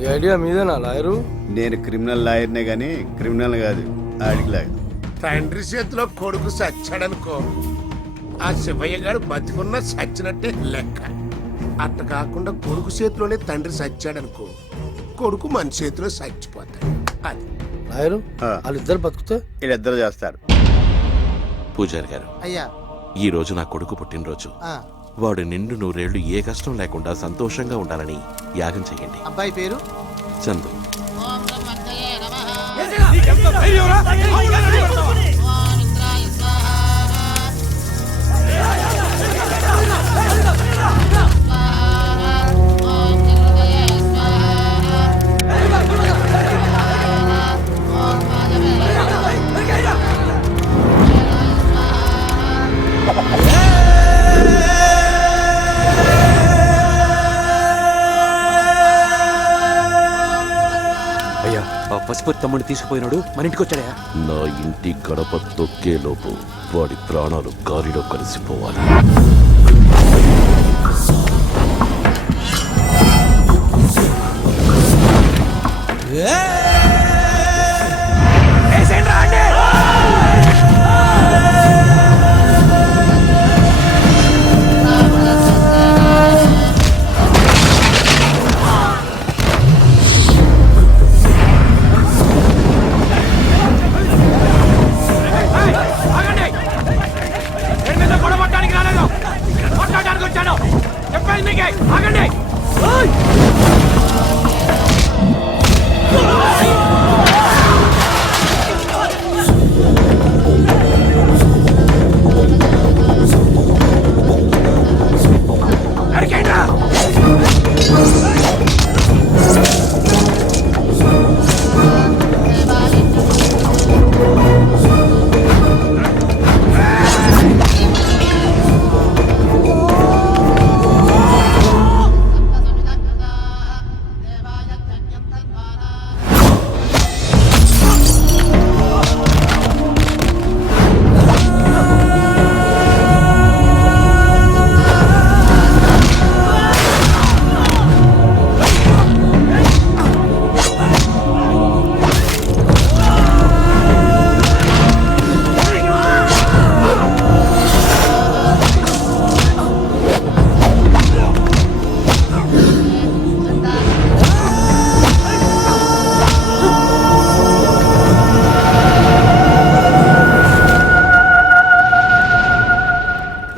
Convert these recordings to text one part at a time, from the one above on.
ఈ ఐడియా మీదేనా లాయరు? నేను క్రిమినల్ లాయర్నే గాని క్రిమినల్ కాదు, ఆడికి లాగా. తండ్రి చేతిలో కొడుకు సచ్చాడనుకో, ఆ శివయ్య గారు బతికున్న సచ్చినట్టే లెక్క. అట్ట కాకుండా కొడుకు చేతిలోనే తండ్రి సచ్చాడనుకో, కొడుకు మన చేతిలో చచ్చిపోతాడు. అది లాయరు ఆ. వాళ్ళిద్దరు బతుకుతే వీళ్ళిద్దరు చేస్తారు. పూజారి గారు, అయ్యా ఈ రోజు నా కొడుకు పుట్టినరోజు. వాడు నిండు నూరేళ్లు ఏ కష్టం లేకుండా సంతోషంగా ఉండాలని యాగం చెయ్యండి. అబ్బాయి పేరు చందు. అయ్యా, ఆ పసుపు తమ్ముడిని తీసుకుపోయినాడు, మన ఇంటికి వచ్చాడా? నా ఇంటి గడప తొక్కేలోపు వాడి ప్రాణాలు గాలిలో కలిసిపోవాలి.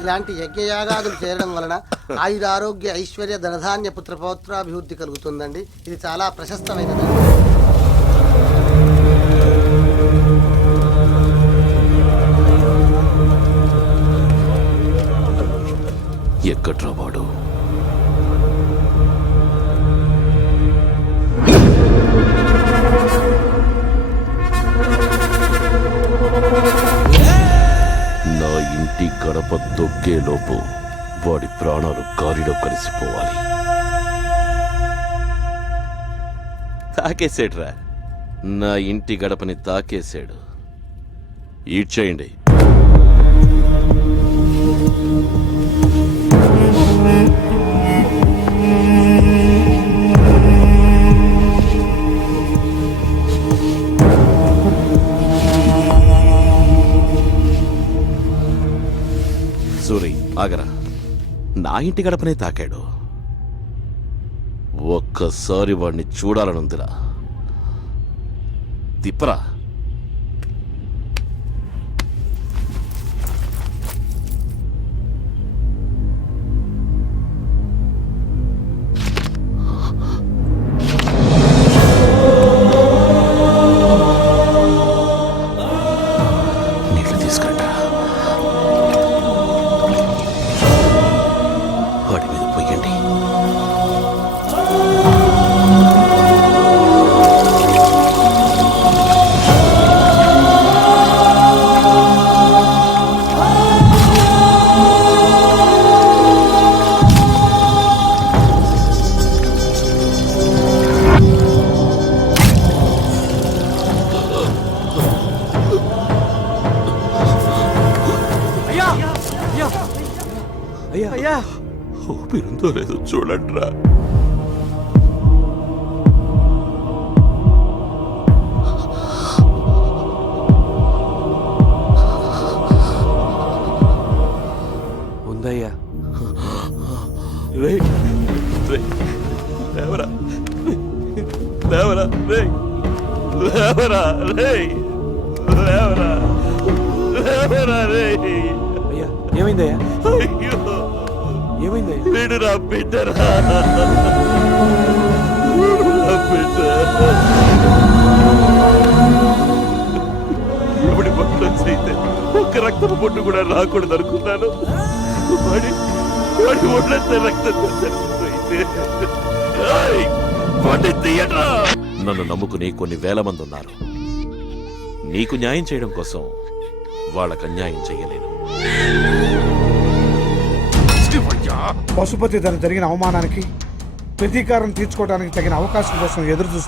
ఇలాంటి యజ్ఞయాగాదులు చేయడం వలన ఆయుర ఆరోగ్య ఐశ్వర్య ధనధాన్య పుత్ర పౌత్రాభివృద్ధి కలుగుతుందండి. ఇది చాలా ప్రశస్తమైనది. ఎక్కడ్రా వాడు? నా ఇంటి గడప తొక్కేలోపు వాడి ప్రాణాలు గాలిలో కలిసిపోవాలి. తాకేసాడురా, నా ఇంటి గడపని తాకేసాడు. ఈడ్చేయండి. సూరి, ఆగరా. నా ఇంటి గడపనే తాకాడు. ఒక్కసారి వాడిని చూడాలనుందిరా. తిప్పరా. నీళ్ళు తీసుకురండి. వాడి మీద పోయండి. అయ్యా అయ్యా ఊపిరుందో లేదో చూడండిరా. ఉందయ్యా. రేయ్, రేయ్, లేవరా, లేవరా, రేయ్, లేవరా, రేయ్, లేవరా, లేవరా, రేయ్. అయ్యా ఏమైందయ్యా? అయ్యో, ఏమైందయ్యా? వీడు నా బిడ్డరా, నా బిడ్డ. ఎవడి పట్ల అయితే ఒక్క రక్తపు పొట్టు కూడా రాకూడదు అనుకున్నాను. వాడి ఒళ్ళంతా రక్తంతో తడిసిపోయింది. ఏయ్, వాడిని తీయడ్రా. నన్ను నమ్ముకుని కొన్ని వేల మంది ఉన్నారు. నీకు న్యాయం చేయడం కోసం వాళ్ళకు అన్యాయం చేయలేను. శివయ్య పశుపతి తను జరిగిన అవమానానికి ప్రతీకారం తీర్చుకోవడానికి తగిన అవకాశం కోసం ఎదురు చూస్తూ